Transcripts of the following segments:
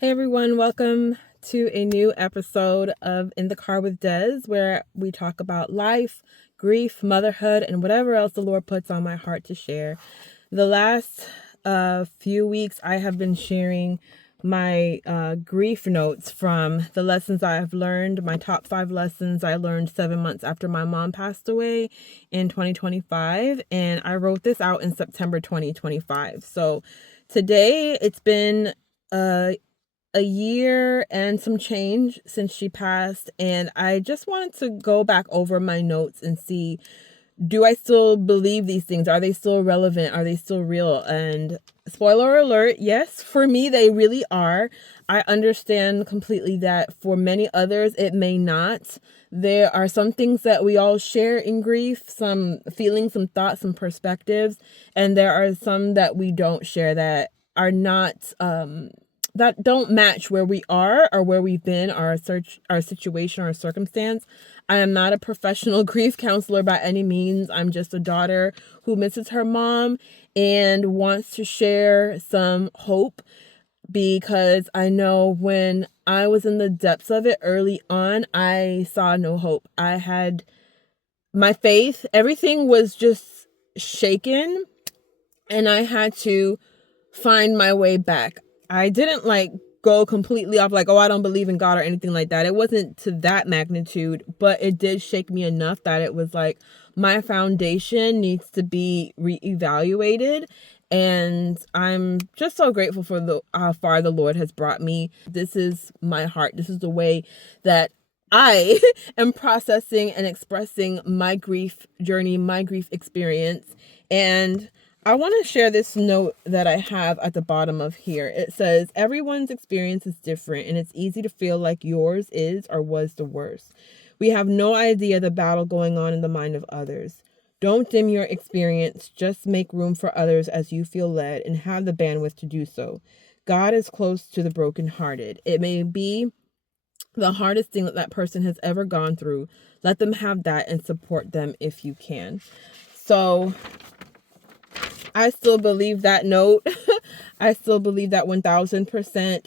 Hey everyone, welcome to a new episode of In the Car with Des, where we talk about life, grief, motherhood, and whatever else the Lord puts on my heart to share. The last few weeks, I have been sharing my grief notes from the lessons I have learned, my top 5 lessons I learned 7 months after my mom passed away in 2025, and I wrote this out in September 2025. So today, it's been a year and some change since she passed, and I just wanted to go back over my notes and see, do I still believe these things? Are they still relevant? Are they still real? And spoiler alert, yes, for me they really are. I understand completely that for many others it may not. There are some things that we all share in grief, some feelings, some thoughts, some perspectives, and there are some that we don't share that are not that don't match where we are or where we've been, our situation, our circumstance. I am not a professional grief counselor by any means. I'm just a daughter who misses her mom and wants to share some hope, because I know when I was in the depths of it early on, I saw no hope. I had my faith, everything was just shaken, and I had to find my way back. I didn't go completely off like, oh, I don't believe in God or anything like that. It wasn't to that magnitude, but it did shake me enough that it was like my foundation needs to be reevaluated. And I'm just so grateful for how far the Lord has brought me. This is my heart. This is the way that I am processing and expressing my grief journey, my grief experience. And I want to share this note that I have at the bottom of here. It says, everyone's experience is different, and it's easy to feel like yours is or was the worst. We have no idea the battle going on in the mind of others. Don't dim your experience. Just make room for others as you feel led and have the bandwidth to do so. God is close to the brokenhearted. It may be the hardest thing that person has ever gone through. Let them have that and support them if you can. So I still believe that note. I still believe that 1000%.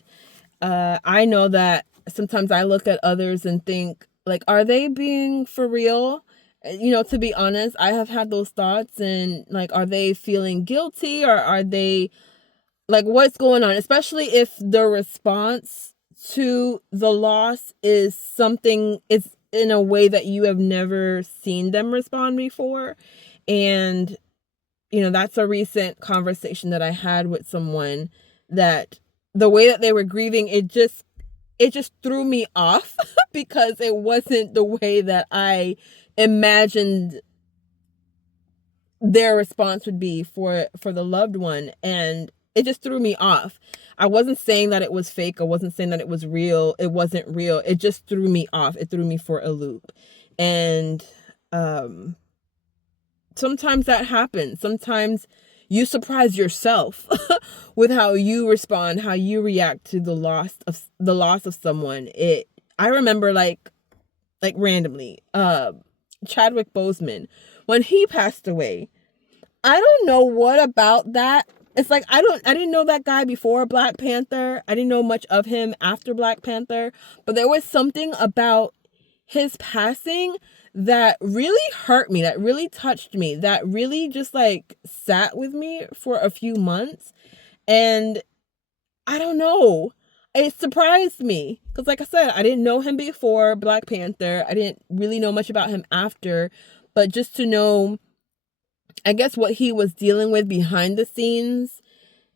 I know that sometimes I look at others and think, like, are they being for real? To be honest, I have had those thoughts, and like, are they feeling guilty, or are they like, what's going on? Especially if the response to the loss is something, it's in a way that you have never seen them respond before. And that's a recent conversation that I had with someone, that the way that they were grieving, it just threw me off because it wasn't the way that I imagined their response would be for the loved one, and it just threw me off. I wasn't saying that it was fake. I wasn't saying that it was real. It wasn't real. It just threw me off. It threw me for a loop. And sometimes that happens. Sometimes you surprise yourself with how you respond, how you react to the loss of someone. I remember like randomly, Chadwick Boseman, when he passed away. I don't know what about that. It's like I didn't know that guy before Black Panther. I didn't know much of him after Black Panther, but there was something about his passing that really hurt me, that really touched me, that really just like sat with me for a few months. And I don't know, it surprised me because, like I said, I didn't know him before Black Panther. I didn't really know much about him after, but just to know, I guess, what he was dealing with behind the scenes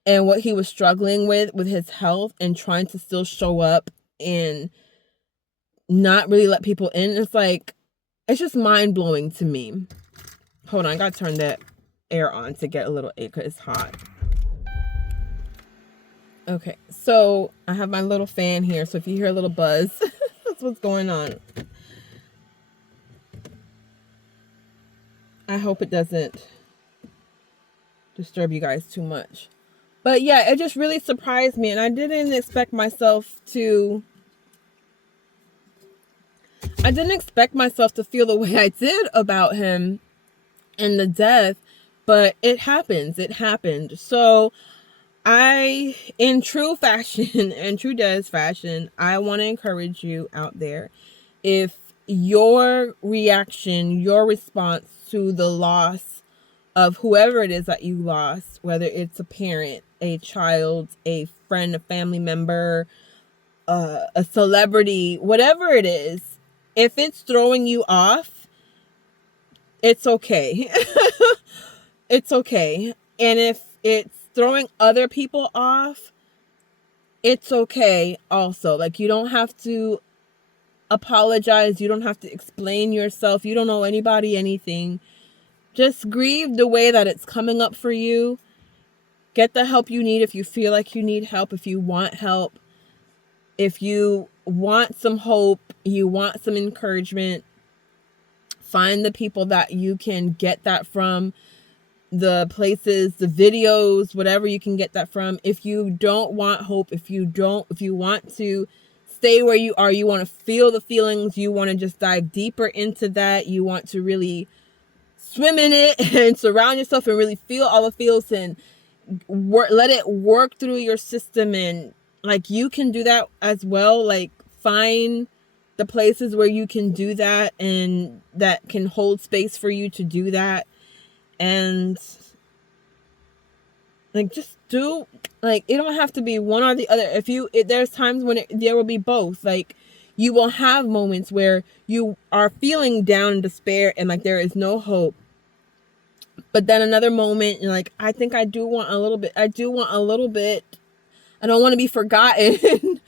and what he was struggling with his health and trying to still show up and not really let people in. It's just mind blowing to me. Hold on, I gotta turn that air on to get a little air because it's hot. Okay, so I have my little fan here, so if you hear a little buzz, that's what's going on. I hope it doesn't disturb you guys too much. But yeah, it just really surprised me, and I didn't expect myself to feel the way I did about him and the death, but it happens. It happened. So in true fashion and true Des fashion, I want to encourage you out there. If your reaction, your response to the loss of whoever it is that you lost, whether it's a parent, a child, a friend, a family member, a celebrity, whatever it is, if it's throwing you off, it's okay. It's okay. And if it's throwing other people off, it's okay also. Like, you don't have to apologize. You don't have to explain yourself. You don't owe anybody anything. Just grieve the way that it's coming up for you. Get the help you need if you feel like you need help, if you want help. If you want some hope, you want some encouragement, find the people that you can get that from, the places, the videos, whatever you can get that from. If you don't want hope, if you want to stay where you are, you want to feel the feelings, you want to just dive deeper into that, you want to really swim in it and surround yourself and really feel all the feels and let it work through your system, and like, you can do that as well. Like, find the places where you can do that and that can hold space for you to do that. And like, just do, like, it don't have to be one or the other. There's times when there will be both. Like, you will have moments where you are feeling down in despair and like there is no hope. But then another moment, you're like, I think I do want a little bit. I don't want to be forgotten,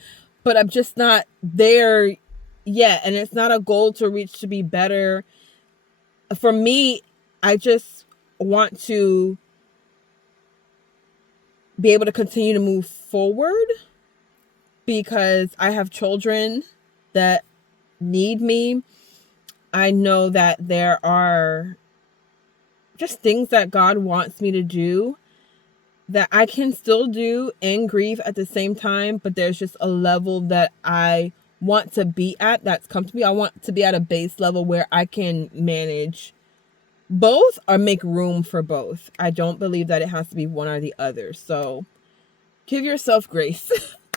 but I'm just not there yet. And it's not a goal to reach to be better. For me, I just want to be able to continue to move forward because I have children that need me. I know that there are just things that God wants me to do that I can still do and grieve at the same time, but there's just a level that I want to be at that's comfortable. I want to be at a base level where I can manage both or make room for both. I don't believe that it has to be one or the other. So give yourself grace.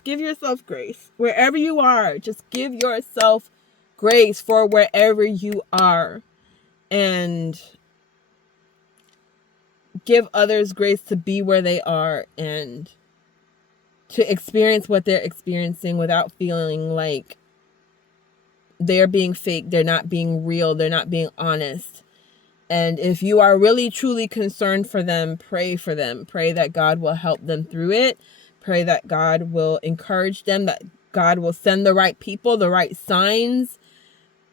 Give yourself grace. Wherever you are, just give yourself grace for wherever you are. And give others grace to be where they are and to experience what they're experiencing without feeling like they're being fake, they're not being real, they're not being honest. And if you are really truly concerned for them, pray for them. Pray that God will help them through it. Pray that God will encourage them, that God will send the right people, the right signs,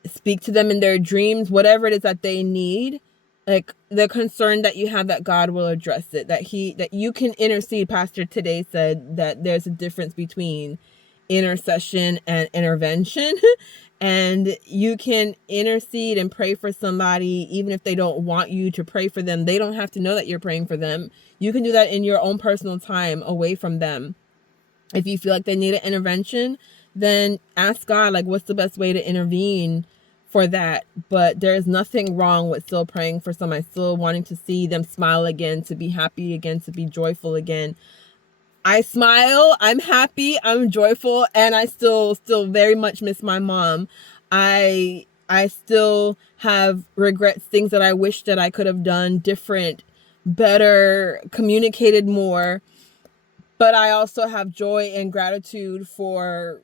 speak to them in their dreams, whatever it is that they need. Like, the concern that you have, that God will address it, that you can intercede. Pastor today said that there's a difference between intercession and intervention. And you can intercede and pray for somebody even if they don't want you to pray for them. They don't have to know that you're praying for them. You can do that in your own personal time away from them. If you feel like they need an intervention, then ask God, like, what's the best way to intervene for that. But there is nothing wrong with still praying for somebody, still wanting to see them smile again, to be happy again, to be joyful again. I smile, I'm happy, I'm joyful, and I still very much miss my mom. I still have regrets, things that I wish that I could have done different, better, communicated more. But I also have joy and gratitude for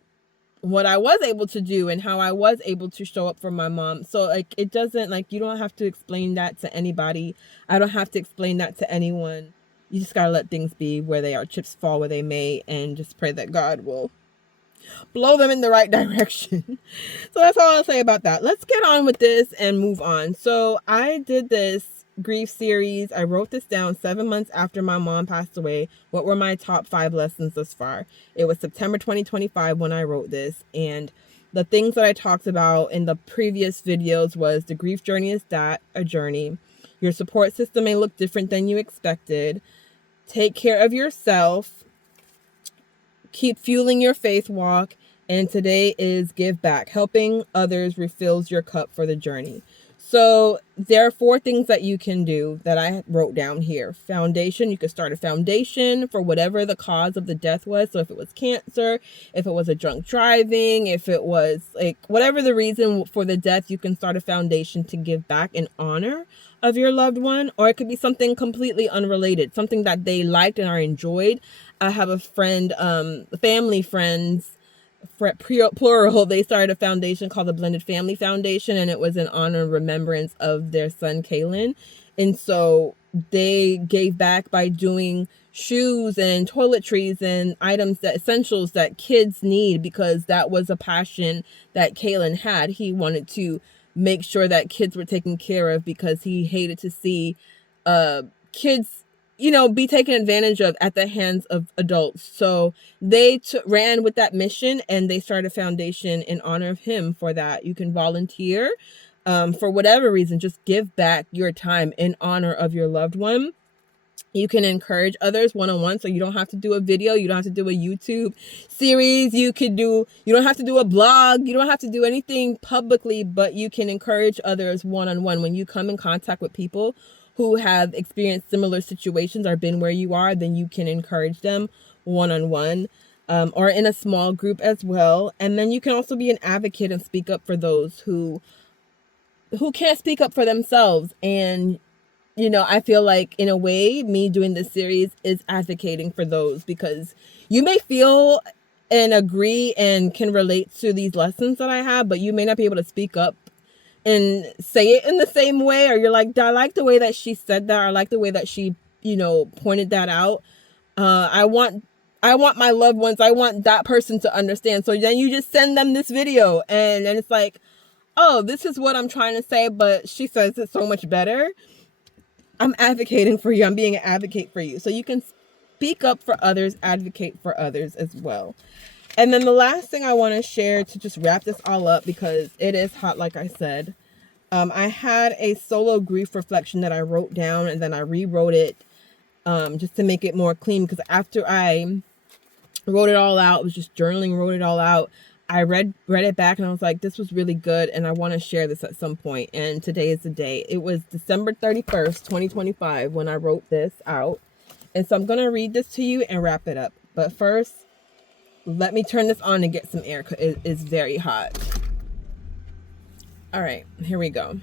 what I was able to do and how I was able to show up for my mom. So, like, it doesn't, like, you don't have to explain that to anybody. I don't have to explain that to anyone. You just gotta let things be where they are. Chips fall where they may, and just pray that God will blow them in the right direction. So that's all I'll say about that. Let's get on with this and move on. So I did this grief series. I wrote this down 7 months after my mom passed away. What were my top 5 lessons thus far? It was September 2025 when I wrote this. And the things that I talked about in the previous videos was the grief journey is that, a journey. Your support system may look different than you expected. Take care of yourself. Keep fueling your faith walk. And today is give back. Helping others refills your cup for the journey. So there are 4 things that you can do that I wrote down here. Foundation, you could start a foundation for whatever the cause of the death was. So if it was cancer, if it was a drunk driving, if it was like whatever the reason for the death, you can start a foundation to give back in honor of your loved one. Or it could be something completely unrelated, something that they liked and are enjoyed. I have a friend, family friends, plural, they started a foundation called the Blended Family Foundation, and it was in honor and remembrance of their son Kaylin. And so they gave back by doing shoes and toiletries and essentials that kids need, because that was a passion that Kaylin had. He wanted to make sure that kids were taken care of, because he hated to see kids be taken advantage of at the hands of adults. So they ran with that mission, and they started a foundation in honor of him for that. You can volunteer for whatever reason. Just give back your time in honor of your loved one. You can encourage others one-on-one, so you don't have to do a video, you don't have to do a YouTube series, you don't have to do a blog, you don't have to do anything publicly, but you can encourage others one-on-one. When you come in contact with people who have experienced similar situations or been where you are, then you can encourage them one-on-one, or in a small group as well. And then you can also be an advocate and speak up for those who can't speak up for themselves. And I feel like in a way, me doing this series is advocating for those, because you may feel and agree and can relate to these lessons that I have, but you may not be able to speak up and say it in the same way, or you're like, I like the way that she said that, or I like the way that she, pointed that out. I want my loved ones, I want that person to understand. So then you just send them this video, and it's like, oh, this is what I'm trying to say, but she says it so much better. I'm advocating for you. I'm being an advocate for you. So you can speak up for others, advocate for others as well. And then the last thing I want to share to just wrap this all up, because it is hot, like I said, I had a solo grief reflection that I wrote down, and then I rewrote it just to make it more clean, because after I wrote it all out, was just journaling, wrote it all out, I read it back, and I was like, this was really good, and I want to share this at some point. And today is the day. It was December 31st, 2025 when I wrote this out. And so I'm going to read this to you and wrap it up. But first, let me turn this on and get some air, because it is very hot. All right, here we go.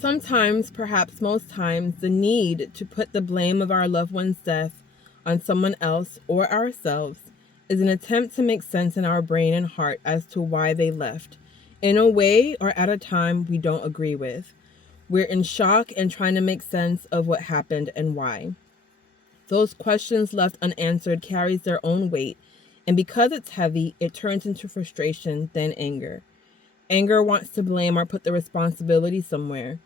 Sometimes, perhaps most times, the need to put the blame of our loved one's death on someone else or ourselves is an attempt to make sense in our brain and heart as to why they left, in a way or at a time we don't agree with. We're in shock and trying to make sense of what happened and why. Those questions left unanswered carries their own weight, and because it's heavy, it turns into frustration, then anger. Anger wants to blame or put the responsibility somewhere.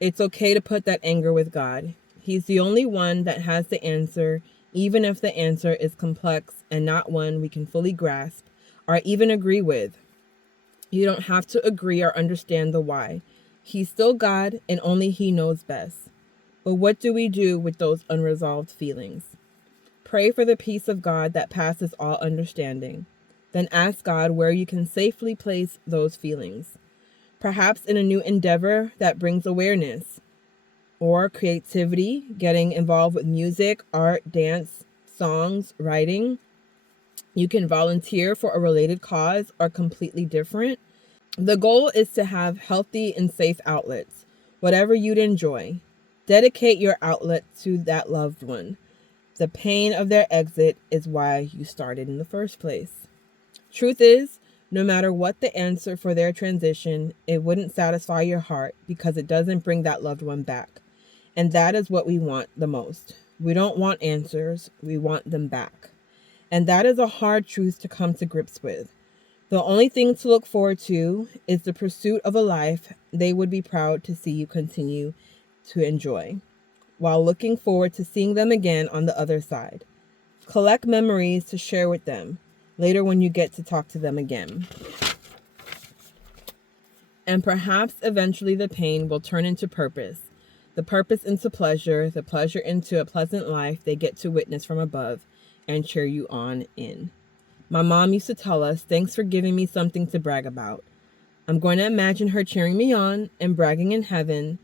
It's okay to put that anger with God. He's the only one that has the answer, even if the answer is complex and not one we can fully grasp or even agree with. You don't have to agree or understand the why. He's still God, and only He knows best. But what do we do with those unresolved feelings? Pray for the peace of God that passes all understanding. Then ask God where you can safely place those feelings. Perhaps in a new endeavor that brings awareness or creativity, getting involved with music, art, dance, songs, writing. You can volunteer for a related cause or completely different. The goal is to have healthy and safe outlets, whatever you'd enjoy. Dedicate your outlet to that loved one. The pain of their exit is why you started in the first place. Truth is, no matter what the answer for their transition, it wouldn't satisfy your heart because it doesn't bring that loved one back. And that is what we want the most. We don't want answers, we want them back. And that is a hard truth to come to grips with. The only thing to look forward to is the pursuit of a life they would be proud to see you continue to enjoy, while looking forward to seeing them again on the other side. Collect memories to share with them later when you get to talk to them again. And perhaps eventually the pain will turn into purpose, the purpose into pleasure, the pleasure into a pleasant life they get to witness from above and cheer you on in. My mom used to tell us, thanks for giving me something to brag about. I'm going to imagine her cheering me on and bragging in heaven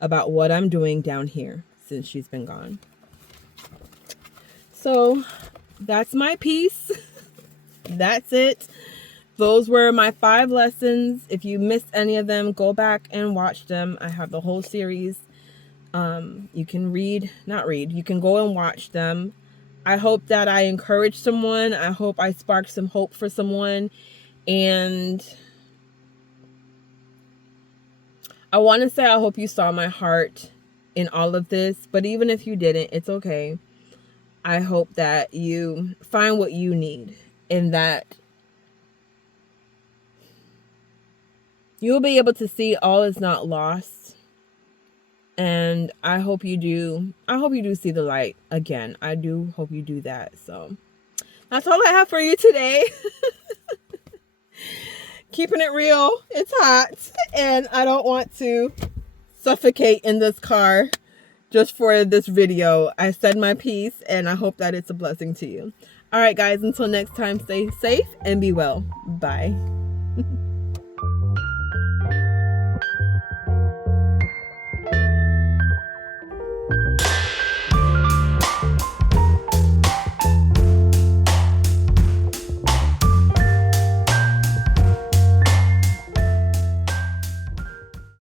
about what I'm doing down here since she's been gone. So that's my piece. That's it. Those were my 5 lessons. If you missed any of them, go back and watch them. I have the whole series. You can you can go and watch them. I hope that I encourage someone. I hope I spark some hope for someone. And I want to say I hope you saw my heart in all of this. But even if you didn't, it's okay. I hope that you find what you need and that you'll be able to see all is not lost. And I hope you do. I hope you do see the light again. I do hope you do that. So that's all I have for you today. Keeping it real. It's hot and I don't want to suffocate in this car just for this video. I said my piece and I hope that it's a blessing to you. All right, guys, until next time, stay safe and be well. Bye.